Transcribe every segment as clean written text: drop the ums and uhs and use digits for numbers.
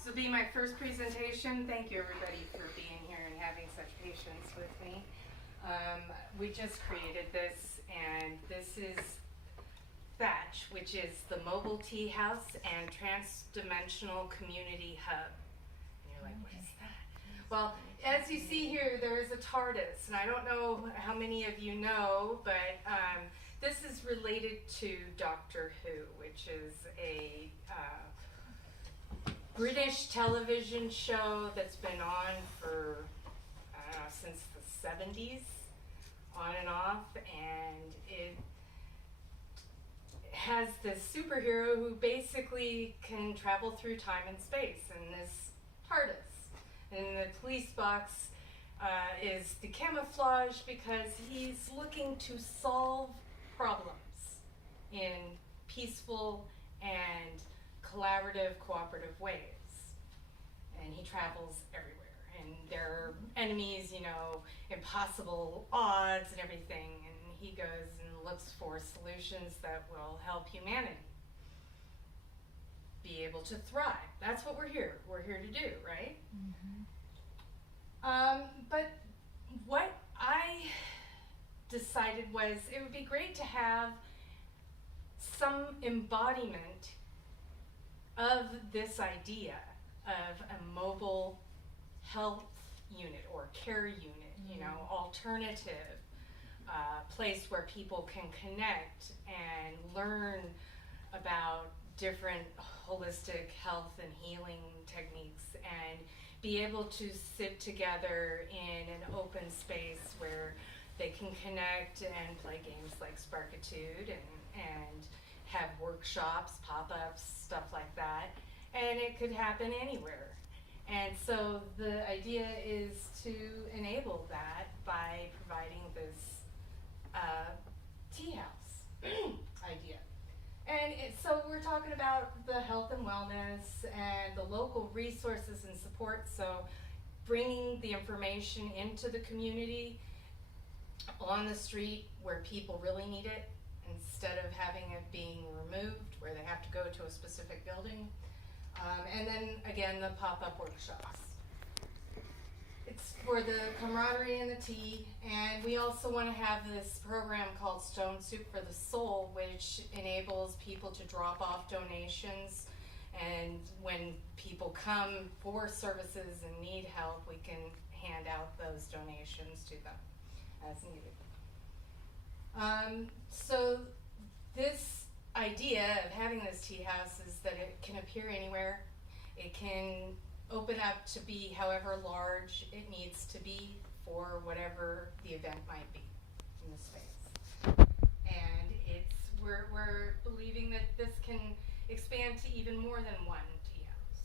This will be my first presentation. Thank you everybody for being here and having such patience with me. We just created this, and this is T.H.A.T.C.H, which is the Mobile Tea House and Trans-Dimensional Community Hub. And you're like, what is that? Well, as you see here, there is a TARDIS, and I don't know how many of you know, but this is related to Doctor Who, which is a British television show that's been on for, I don't know, since the 70s, on and off, and it has this superhero who basically can travel through time and space in this TARDIS. And the police box is the camouflage because he's looking to solve problems in peaceful and collaborative, cooperative ways. And he travels everywhere. And there are enemies, you know, impossible odds and everything. And he goes and looks for solutions that will help humanity be able to thrive. That's what we're here to do, right? Mm-hmm. But what I decided was it would be great to have some embodiment of this idea of a mobile health unit or care unit, you know, alternative place where people can connect and learn about different holistic health and healing techniques and be able to sit together in an open space where they can connect and play games like SparkITude and have workshops, pop-ups, stuff like that. And it could happen anywhere. And so the idea is to enable that by providing this tea house idea. And so we're talking about the health and wellness and the local resources and support. So bringing the information into the community on the street where people really need it, instead of having it being removed where they have to go to a specific building. And then again, the pop-up workshops. It's for the camaraderie and the tea, and we also want to have this program called Stone Soup for the Soul, which enables people to drop off donations, and when people come for services and need help, we can hand out those donations to them as needed. So this idea of having this tea house is that it can appear anywhere. It can open up to be however large it needs to be for whatever the event might be in the space. And we're believing that this can expand to even more than one tea house.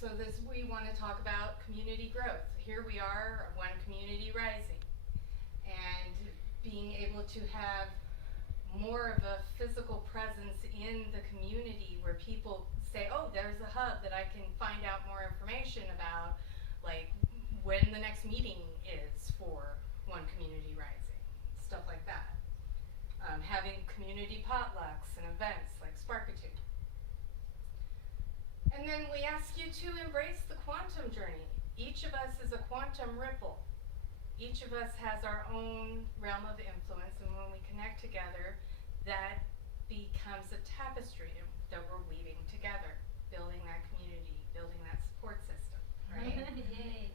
So we want to talk about community growth. Here we are, one community rising, and being able to have more of a physical presence in the community where people say, oh, there's a hub that I can find out more information about, like when the next meeting is for one community rising, stuff like that. Having community potlucks and events like SparkITude. And then we ask you to embrace the quantum journey. Each of us is a quantum ripple. Each of us has our own realm of influence, and when we connect together, that becomes a tapestry that we're weaving together, building that community, building that support system, right? Yay.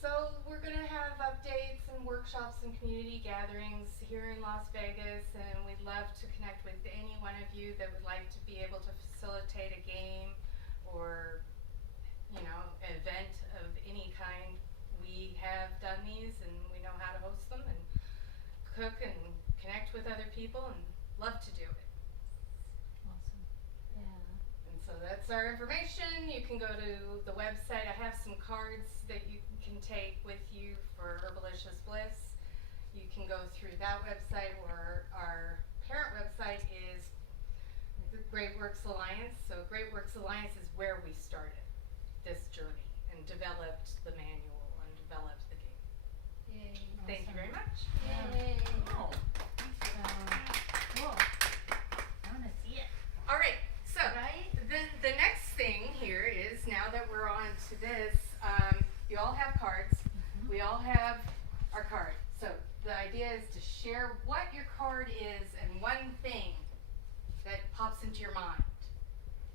So we're going to have updates and workshops and community gatherings here in Las Vegas, and we'd love to connect with any one of you that would like to be able to facilitate a game or, you know, an event of any kind. We have done these, and we know how to host them and cook and connect with other people, and love to do it. Awesome. Yeah. And so that's our information. You can go to the website. I have some cards that you can take with you for Herbalicious Bliss. You can go through that website, or our parent website is the Great Works Alliance. So Great Works Alliance is where we started this journey and developed the manual and developed the game. Yay. Thank you very much. Yay. Oh, cool. I want to see it. All right, into your mind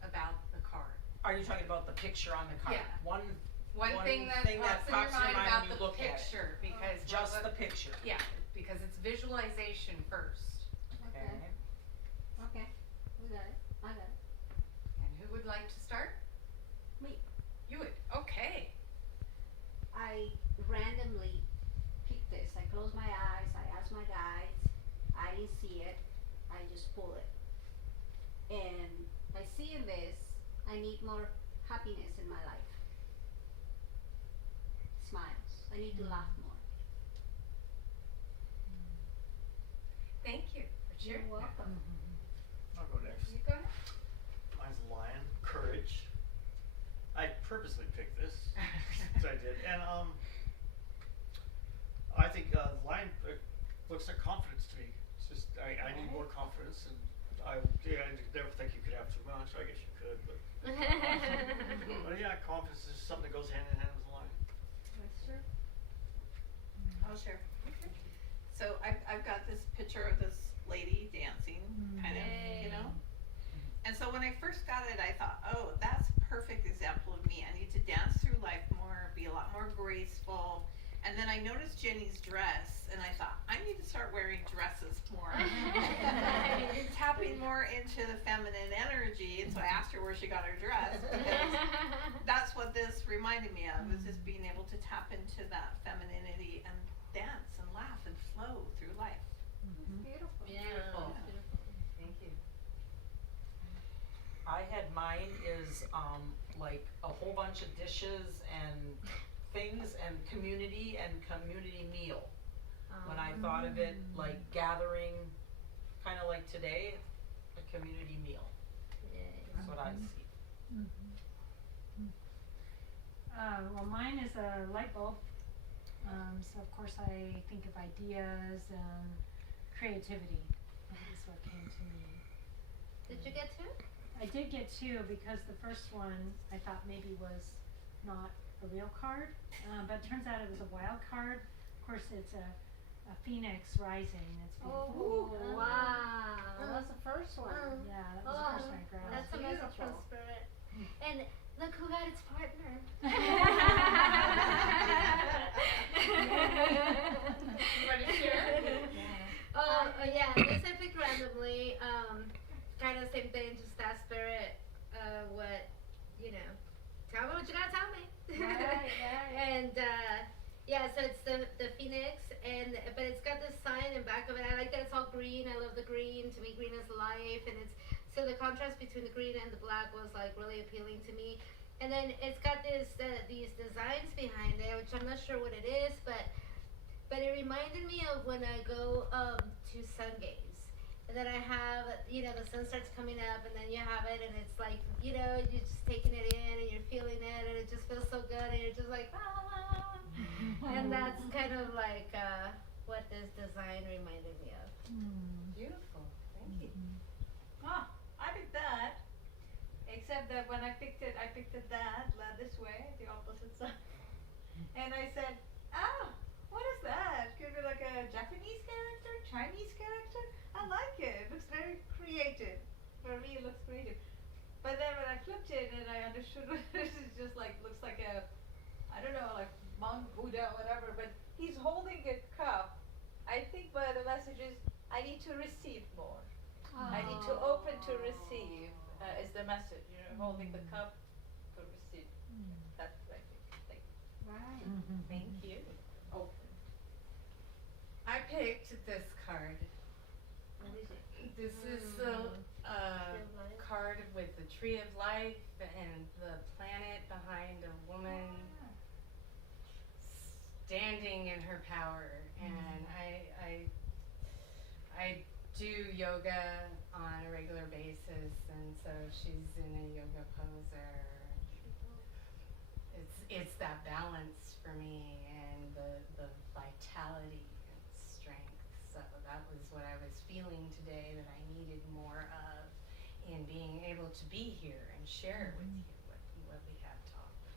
about the card. Are you talking about the picture on the card? Yeah. One Thing that pops in your mind about the picture, because just the picture. Yeah, because it's visualization first. Okay. Okay. We got it. I got it. And who would like to start? Me. You would. Okay. I randomly picked this. I closed my eyes. I asked my guides. I didn't see it. I just pulled it. And by seeing this, I need more happiness in my life. Smiles. I need to laugh more. Thank you for sharing. You're welcome. I'll go next. You go ahead. Mine's lion, courage. I purposely picked this, so I did, and I think lion looks like confidence to me. It's just I need more confidence, and I never think you could have too much. I guess you could, but yeah, confidence is something that goes hand in hand with the lion. That's true. I'll share. Okay. So I've got this picture of this lady dancing, kind of, you know. And so when I first got it, I thought, oh, that's a perfect example of me. I need to dance through life more, be a lot more graceful. And then I noticed Jenny's dress, and I thought, I need to start wearing dresses more. Tapping more into the feminine energy. And so I asked her where she got her dress, because that's what this reminded me of, is just being able to tap into that femininity and dance and laugh and flow through life. Beautiful. Beautiful. Thank you. I had mine is like a whole bunch of dishes and things and community meal. When I thought of it, like gathering, kind of like today, a community meal. That's what I see. Well, mine is a light bulb. So of course I think of ideas and creativity. That is what came to me. Did you get two? I did get two because the first one I thought maybe was not a real card, but it turns out it was a wild card. Of course, it's a phoenix rising. It's beautiful. Oh, wow. That was the first one. Yeah, that was the first one I grabbed. That's a message from spirit. And look who got its partner. You want to share? Yeah, this I picked randomly. Kind of same thing, just that spirit, what, you know, tell me what you gotta tell me. Right. And, yeah, so it's the phoenix, but it's got this sign in back of it. I like that it's all green. I love the green. To me, green is life, and so the contrast between the green and the black was like really appealing to me. And then it's got these designs behind it, which I'm not sure what it is, but it reminded me of when I go to sun gaze. And then I have, you know, the sun starts coming up, and then you have it, and it's like, you know, you're just taking it in, and you're feeling it, and it just feels so good, and you're just like, ah. And that's kind of like what this design reminded me of. Beautiful. Thank you. Ah, I picked that. Except that when I picked it that, this way, the opposite side. And I said, what is that? Could be like a Japanese character, Chinese character? I like it. It looks very creative. For me, it looks creative. But then when I flipped it and I understood what it is, it's just like, looks like a, I don't know, like monk, Buddha, whatever, but he's holding a cup. I think by the message is, I need to receive more. I need to open to receive, is the message. You're holding the cup to receive. That's what I think. Thank you. Right. Thank you. Open. I picked this card. What is it? This is a card with the tree of life and the planet behind a woman standing in her power. And I do yoga on a regular basis, and so she's in a yoga pose. It's that balance for me, and the vitality and strength. So that was what I was feeling today, that I needed more of, in being able to be here and share with you what we have taught. So.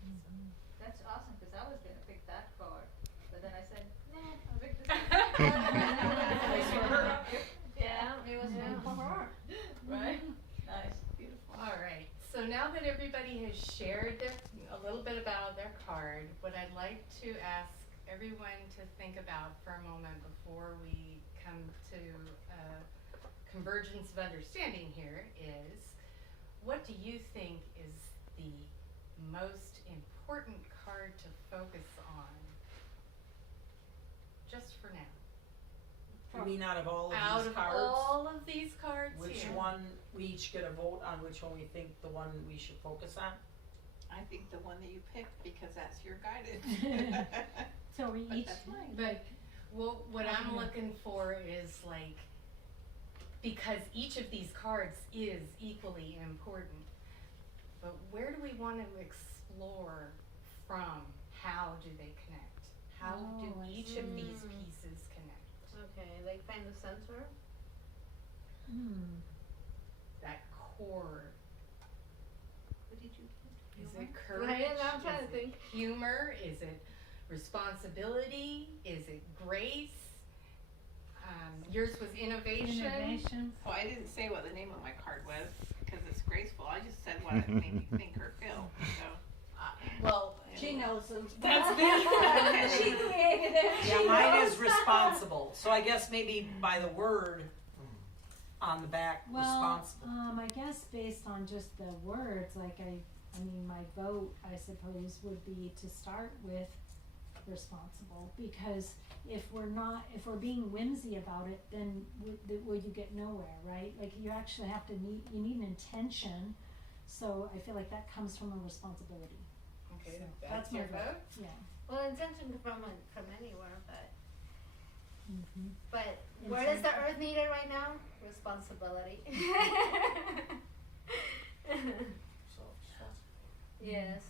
That's awesome, because I was going to pick that card. But then I said, nah, I'll pick this Nice for her. Yeah, it was meant for her. Right? Nice. So now that everybody has shared a little bit about their card, what I'd like to ask everyone to think about for a moment before we come to convergence of understanding here is, what do you think is the most important card to focus on just for now? You mean out of all of Out these of cards? all of these cards Which here. one, we each get a vote on which one we think the one we should focus on? I think the one that you picked because that's your guidance. So we But each, that's mine. But what I'm looking for is like, because each of these cards is equally important, but where do we want to explore from? How do they connect? How do Oh, I each of these see. pieces connect? Okay, like find the center. That core. What did you pick? Is Humor? it courage? Right, I'm trying Is to it think. humor? Is it responsibility? Is it grace? Yours was innovation. innovations. Well, I didn't say what the name of my card was because it's graceful. I just said what it made me think or feel. So. Well, She knows them. That's me. She created it. Yeah, She mine knows. is responsible, so I guess maybe by the word on the back, Well, responsible. I guess based on just the words, like I mean, my vote, I suppose, would be to start with responsible, because if we're being whimsy about it, then would you get nowhere, right? Like you actually have to you need an intention, so I feel like that comes from a responsibility. okay, So that's my your vote. Yeah. Well, intention from anywhere, but Mm-hmm. where does the earth need it right now? Responsibility. Yes.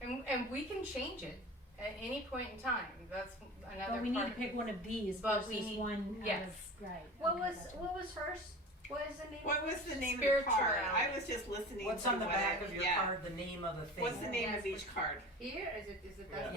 And we can change it at any point in time. That's another But we need part to of pick it. one of these But we versus need- one yes. out of, right. What okay, was gotcha. what was hers? What is the name? What was the name of the Spirituality. card? I was just listening What's to on the what back it- of your yeah. card, the name of the thing? What's the name of each card? Here is it Yeah.